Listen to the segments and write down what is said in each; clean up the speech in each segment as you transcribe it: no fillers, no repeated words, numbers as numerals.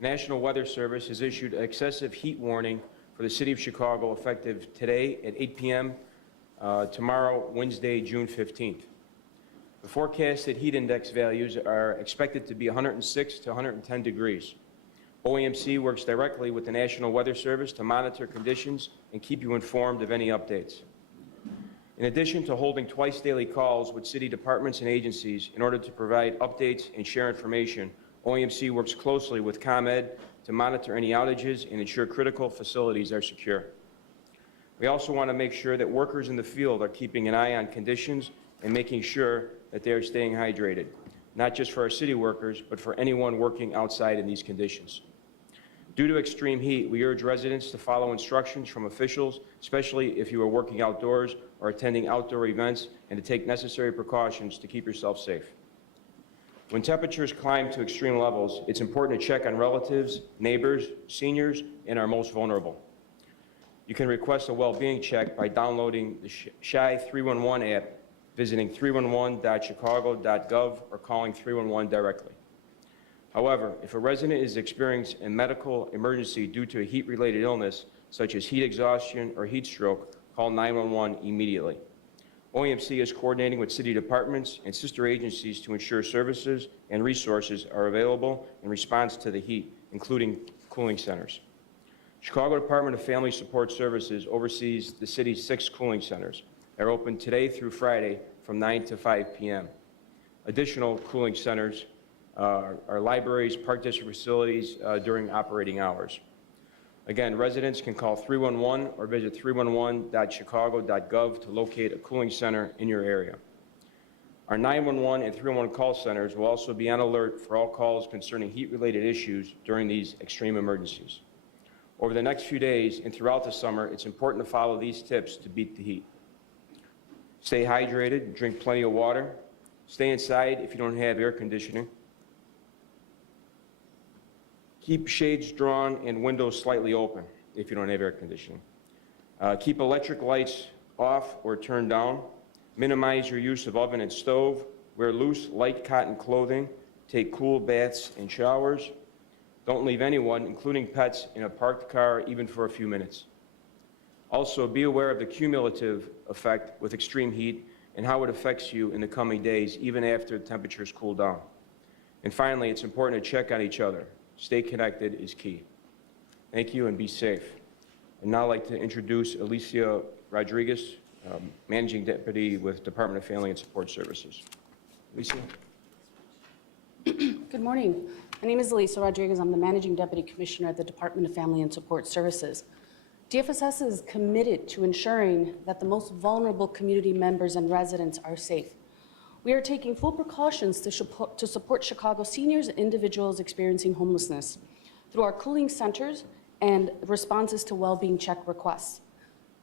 National Weather Service has issued an excessive heat warning for the City of Chicago effective today at 8 p.m. Tomorrow, Wednesday, June 15th. The forecasted heat index values are expected to be 106 to 110 degrees. OEMC works directly with the National Weather Service to monitor conditions and keep you informed of any updates. In addition to holding twice daily calls with city departments and agencies in order to provide updates and share information, OEMC works closely with ComEd to monitor any outages and ensure critical facilities are secure. We also want to make sure that workers in the field are keeping an eye on conditions and making sure that they are staying hydrated, not just for our city workers, but for anyone working outside in these conditions. Due to extreme heat, we urge residents to follow instructions from officials, especially if you are working outdoors or attending outdoor events, and to take necessary precautions to keep yourself safe. When temperatures climb to extreme levels, it's important to check on relatives, neighbors, seniors, and our most vulnerable. You can request a well-being check by downloading the SHI 311 app, visiting 311.chicago.gov, or calling 311 directly. However, if a resident is experiencing a medical emergency due to a heat-related illness, such as heat exhaustion or heat stroke, call 911 immediately. OEMC is coordinating with city departments and sister agencies to ensure services and resources are available in response to the heat, including cooling centers. Chicago Department of Family Support Services oversees the city's 6 cooling centers. They're open today through Friday from 9 to 5 p.m. Additional cooling centers are libraries, park district facilities during operating hours. Again, residents can call 311 or visit 311.chicago.gov to locate a cooling center in your area. Our 911 and 311 call centers will also be on alert for all calls concerning heat-related issues during these extreme emergencies. Over the next few days and throughout the summer, it's important to follow these tips to beat the heat. Stay hydrated, drink plenty of water. Stay inside if you don't have air conditioning. Keep shades drawn and windows slightly open if you don't have air conditioning. Keep electric lights off or turned down. Minimize your use of oven and stove. Wear loose, light cotton clothing. Take cool baths and showers. Don't leave anyone, including pets, in a parked car even for a few minutes. Also, be aware of the cumulative effect with extreme heat and how it affects you in the coming days, even after the temperatures cool down. And finally, it's important to check on each other. Stay connected is key. Thank you and be safe. I'd now like to introduce Alicia Rodriguez, Managing Deputy with Department of Family and Support Services. Alicia. Good morning. My name is Alicia Rodriguez. I'm the Managing Deputy Commissioner at the Department of Family and Support Services. DFSS is committed to ensuring that the most vulnerable community members and residents are safe. We are taking full precautions to support Chicago seniors and individuals experiencing homelessness through our cooling centers and responses to well-being check requests.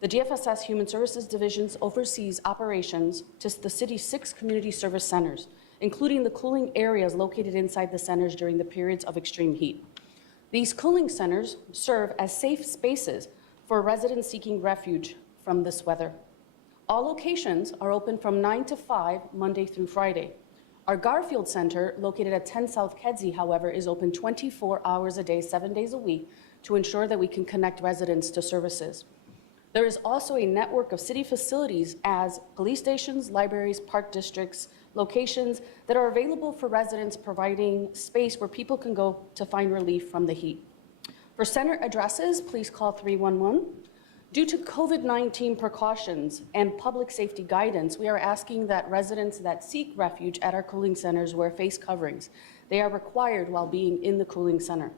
The DFSS Human Services Division oversees operations to the city's 6 community service centers, including the cooling areas located inside the centers during the periods of extreme heat. These cooling centers serve as safe spaces for residents seeking refuge from this weather. All locations are open from 9 to 5, Monday through Friday. Our Garfield Center, located at 10 South Kedzie, however, is open 24 hours a day, 7 days a week, to ensure that we can connect residents to services. There is also a network of city facilities as police stations, libraries, park districts, locations that are available for residents, providing space where people can go to find relief from the heat. For center addresses, please call 311. Due to COVID-19 precautions and public safety guidance, we are asking that residents that seek refuge at our cooling centers wear face coverings. They are required while being in the cooling center.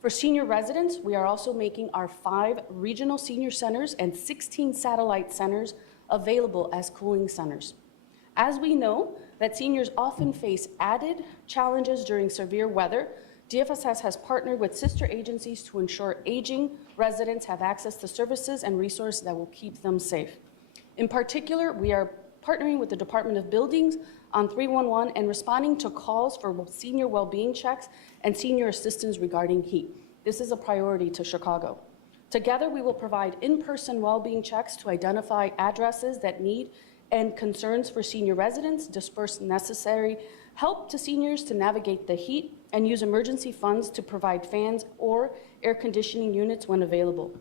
For senior residents, we are also making our 5 regional senior centers and 16 satellite centers available as cooling centers. As we know that seniors often face added challenges during severe weather, DFSS has partnered with sister agencies to ensure aging residents have access to services and resources that will keep them safe. In particular, we are partnering with the Department of Buildings on 311 and responding to calls for senior well-being checks and senior assistance regarding heat. This is a priority to Chicago. Together, we will provide in-person well-being checks to identify addresses that need and concerns for senior residents, disperse necessary help to seniors to navigate the heat, and use emergency funds to provide fans or air conditioning units when available.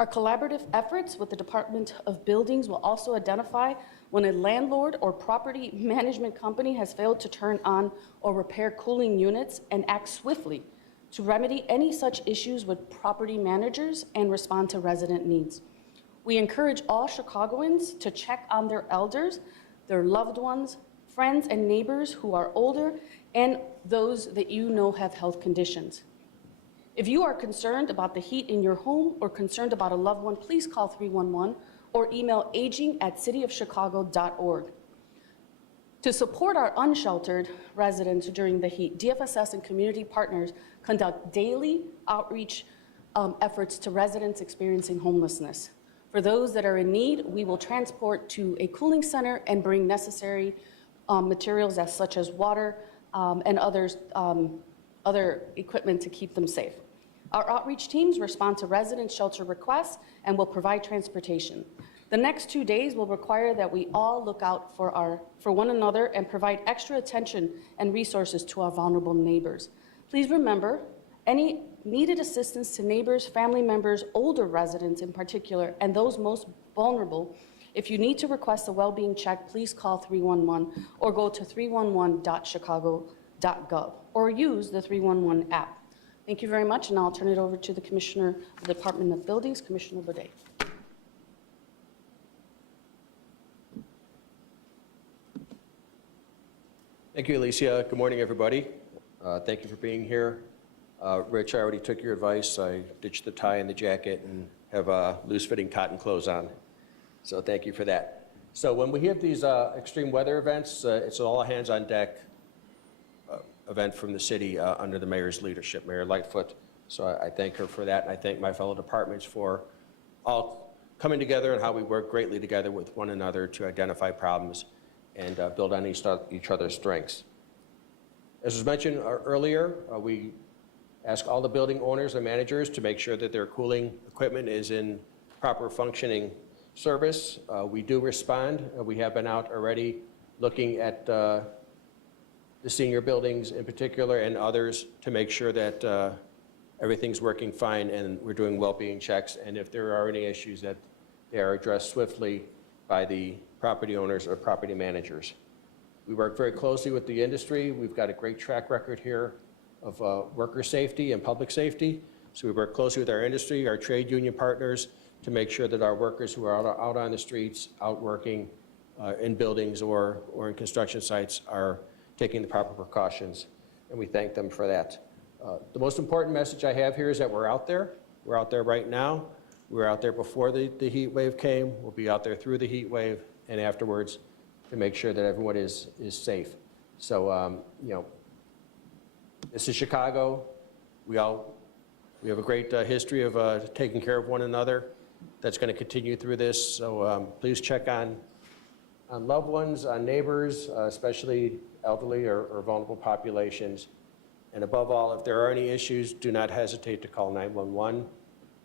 Our collaborative efforts with the Department of Buildings will also identify when a landlord or property management company has failed to turn on or repair cooling units and act swiftly to remedy any such issues with property managers and respond to resident needs. We encourage all Chicagoans to check on their elders, their loved ones, friends and neighbors who are older, and those that you know have health conditions. If you are concerned about the heat in your home or concerned about a loved one, please call 311 or email aging@cityofchicago.org. To support our unsheltered residents during the heat, DFSS and community partners conduct daily outreach efforts to residents experiencing homelessness. For those that are in need, we will transport to a cooling center and bring necessary materials such as water and other equipment to keep them safe. Our outreach teams respond to resident shelter requests and will provide transportation. The next 2 days will require that we all look out for one another and provide extra attention and resources to our vulnerable neighbors. Please remember, any needed assistance to neighbors, family members, older residents in particular, and those most vulnerable. If you need to request a well-being check, please call 311 or go to 311.chicago.gov or use the 311 app. Thank you very much, and I'll turn it over to the Commissioner of the Department of Buildings, Commissioner Baudet. Thank you, Alicia. Good morning, everybody. Thank you for being here. Rich, I already took your advice. I ditched the tie and the jacket and have loose-fitting cotton clothes on. So thank you for that. So when we have these extreme weather events, it's an all-hands-on-deck event from the city under the mayor's leadership, Mayor Lightfoot. So I thank her for that, and I thank my fellow departments for all coming together and how we work greatly together with one another to identify problems and build on each other's strengths. As was mentioned earlier, we ask all the building owners and managers to make sure that their cooling equipment is in proper functioning service. We do respond. We have been out already looking at the senior buildings in particular and others to make sure that everything's working fine and we're doing well-being checks. And if there are any issues, that they are addressed swiftly by the property owners or property managers. We work very closely with the industry. We've got a great track record here of worker safety and public safety. So we work closely with our industry, our trade union partners, to make sure that our workers who are out on the streets, out working in buildings or in construction sites are taking the proper precautions, and we thank them for that. The most important message I have here is that we're out there. We're out there right now. We were out there before the heat wave came. We'll be out there through the heat wave and afterwards to make sure that everyone is safe. So, this is Chicago. We have a great history of taking care of one another. That's going to continue through this. So please check on loved ones, on neighbors, especially elderly or vulnerable populations. And above all, if there are any issues, do not hesitate to call 911.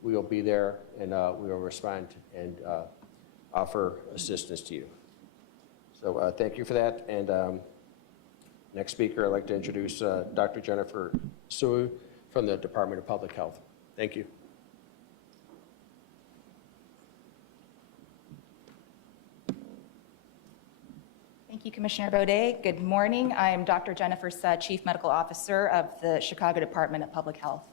We will be there and we will respond and offer assistance to you. So thank you for that. And next speaker, I'd like to introduce Dr. Jennifer Sue from the Department of Public Health. Thank you. Thank you, Commissioner Baudet. Good morning. I am Dr. Jennifer Suh, Chief Medical Officer of the Chicago Department of Public Health.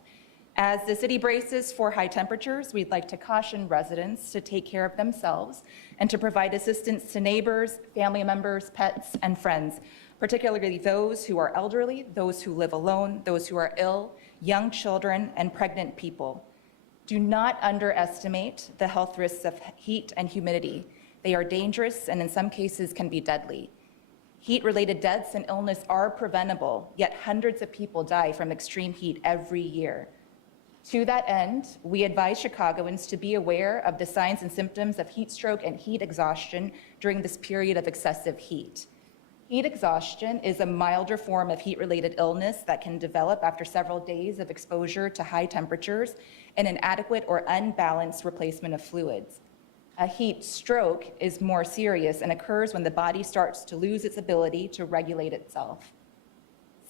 As the city braces for high temperatures, we'd like to caution residents to take care of themselves and to provide assistance to neighbors, family members, pets, and friends, particularly those who are elderly, those who live alone, those who are ill, young children, and pregnant people. Do not underestimate the health risks of heat and humidity. They are dangerous and in some cases can be deadly. Heat-related deaths and illness are preventable, yet hundreds of people die from extreme heat every year. To that end, we advise Chicagoans to be aware of the signs and symptoms of heat stroke and heat exhaustion during this period of excessive heat. Heat exhaustion is a milder form of heat-related illness that can develop after several days of exposure to high temperatures and inadequate or unbalanced replacement of fluids. A heat stroke is more serious and occurs when the body starts to lose its ability to regulate itself.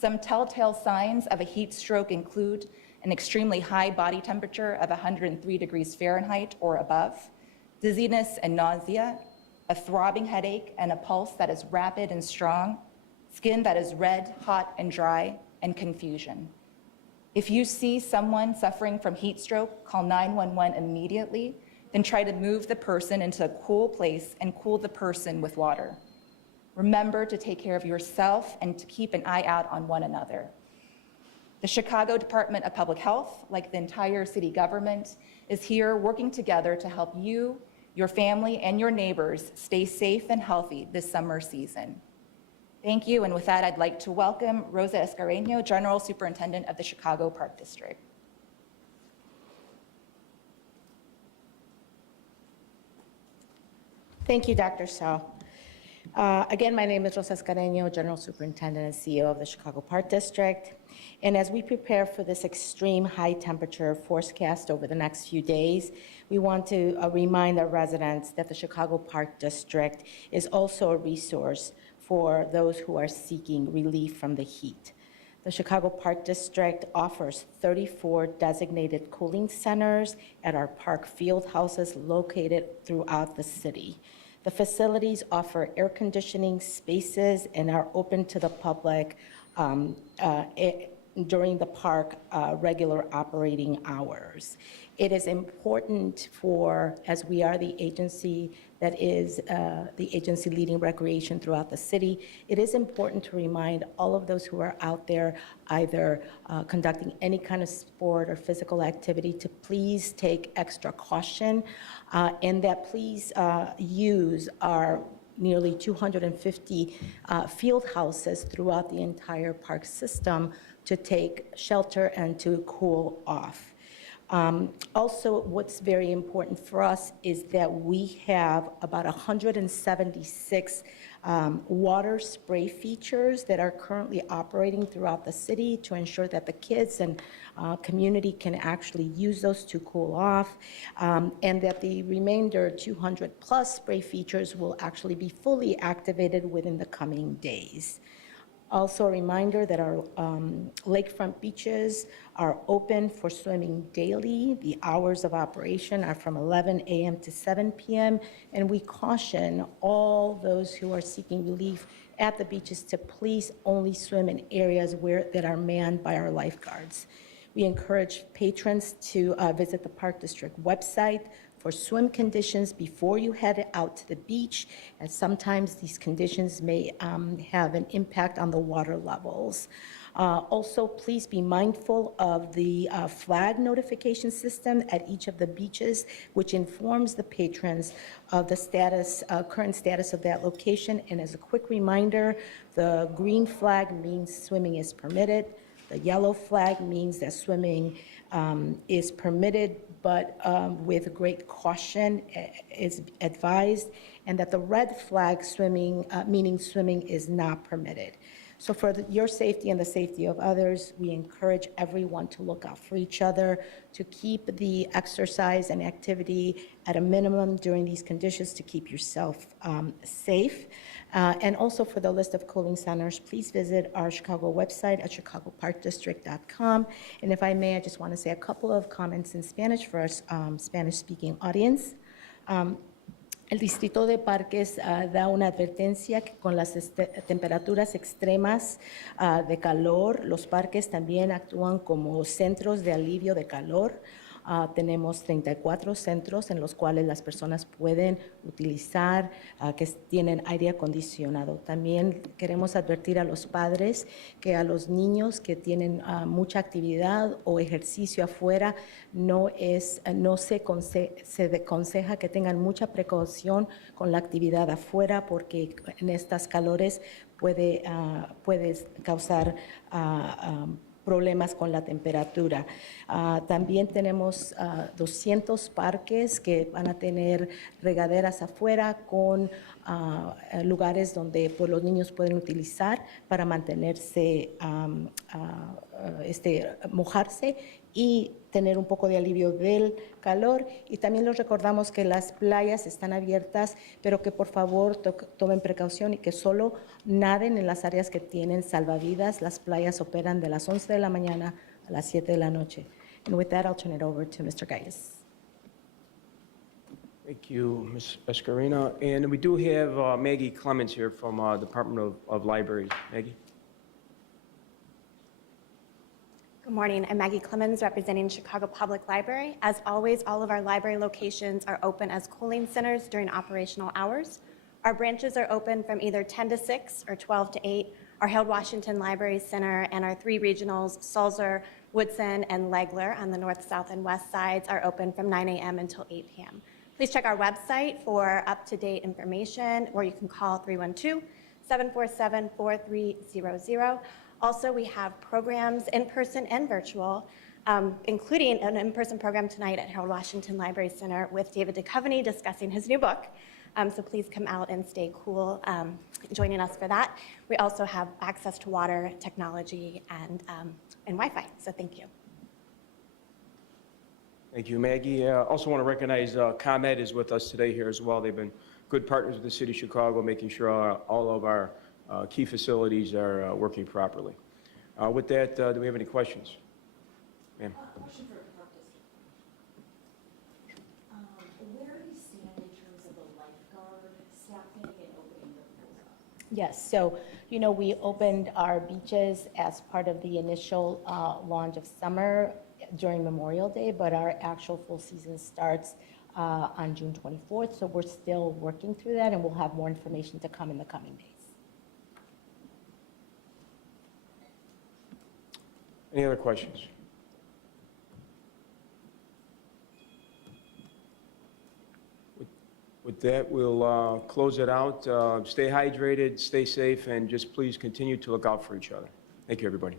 Some telltale signs of a heat stroke include an extremely high body temperature of 103 degrees Fahrenheit or above, dizziness and nausea, a throbbing headache and a pulse that is rapid and strong, skin that is red, hot, and dry, and confusion. If you see someone suffering from heat stroke, call 911 immediately, then try to move the person into a cool place and cool the person with water. Remember to take care of yourself and to keep an eye out on one another. The Chicago Department of Public Health, like the entire city government, is here working together to help you, your family, and your neighbors stay safe and healthy this summer season. Thank you, and with that, I'd like to welcome Rosa Escareño, General Superintendent of the Chicago Park District. Thank you, Dr. Shaw. Again, my name is Rosa Escareño, General Superintendent and CEO of the Chicago Park District. And as we prepare for this extreme high temperature forecast over the next few days, we want to remind our residents that the Chicago Park District is also a resource for those who are seeking relief from the heat. The Chicago Park District offers 34 designated cooling centers at our park field houses located throughout the city. The facilities offer air conditioning spaces and are open to the public during the park regular operating hours. It is important as we are the agency that is the agency leading recreation throughout the city, it is important to remind all of those who are out there either conducting any kind of sport or physical activity to please take extra caution and that please use our nearly 250 field houses throughout the entire park system to take shelter and to cool off. Also, what's very important for us is that we have about 176 water spray features that are currently operating throughout the city to ensure that the kids and community can actually use those to cool off, and that the remainder 200 plus spray features will actually be fully activated within the coming days. Also a reminder that our lakefront beaches are open for swimming daily. The hours of operation are from 11 a.m. to 7 p.m. and we caution all those who are seeking relief at the beaches to please only swim in areas that are manned by our lifeguards. We encourage patrons to visit the Park District website for swim conditions before you head out to the beach, and sometimes these conditions may have an impact on the water levels. Also, please be mindful of the flag notification system at each of the beaches, which informs the patrons of the current status of that location. And as a quick reminder, the green flag means swimming is permitted. The yellow flag means that swimming is permitted, but with great caution is advised, and that the red flag meaning swimming is not permitted. So for your safety and the safety of others, we encourage everyone to look out for each other, to keep the exercise and activity at a minimum during these conditions to keep yourself safe. And also for the list of cooling centers, please visit our Chicago website at chicagoparkdistrict.com. And if I may, I just want to say a couple of comments in Spanish for our Spanish-speaking audience. El Distrito de Parques da una advertencia que con las temperaturas extremas de calor, los parques también actúan como centros de alivio de calor. Tenemos 34 centros en los cuales las personas pueden utilizar, que tienen aire acondicionado. También queremos advertir a los padres que a los niños que tienen mucha actividad o ejercicio afuera, no se aconseja que tengan mucha precaución con la actividad afuera, porque en estas calores puede causar problemas con la temperatura. También tenemos 200 parques que van a tener regaderas afuera con lugares donde pues, los niños pueden utilizar para mantenerse mojarse y tener un poco de alivio del calor. Y también les recordamos que las playas están abiertas, pero que por favor tomen precaución y que solo naden en las áreas que tienen salvavidas. Las playas operan de las 11 de la mañana a las 7 de la noche. And with that, I'll turn it over to Mr. Galles. Thank you, Ms. Escarina. And we do have Maggie Clemens here from Department of Libraries. Maggie? Good morning. I'm Maggie Clemens, representing Chicago Public Library. As always, all of our library locations are open as cooling centers during operational hours. Our branches are open from either 10 to 6 or 12 to 8. Our Harold Washington Library Center and our 3 regionals, Sulzer, Woodson, and Legler on the north, south, and west sides are open from 9 a.m. until 8 p.m. Please check our website for up-to-date information, or you can call 312-747-4300. Also, we have programs in-person and virtual, including an in-person program tonight at Harold Washington Library Center with David Duchovny discussing his new book. So please come out and stay cool joining us for that. We also have access to water, technology, and Wi-Fi, so thank you. Thank you, Maggie. Also want to recognize ComEd is with us today here as well. They've been good partners with the City of Chicago, making sure all of our key facilities are working properly. With that, do we have any questions? Ma'am? Question for Park District. Where do you stand in terms of the lifeguard staffing and opening the pools up? Yes, so, you know, we opened our beaches as part of the initial launch of summer during Memorial Day, but our actual full season starts on June 24th, so we're still working through that, and we'll have more information to come in the coming days. Any other questions? With that, we'll close it out. Stay hydrated, stay safe, and just please continue to look out for each other. Thank you, everybody.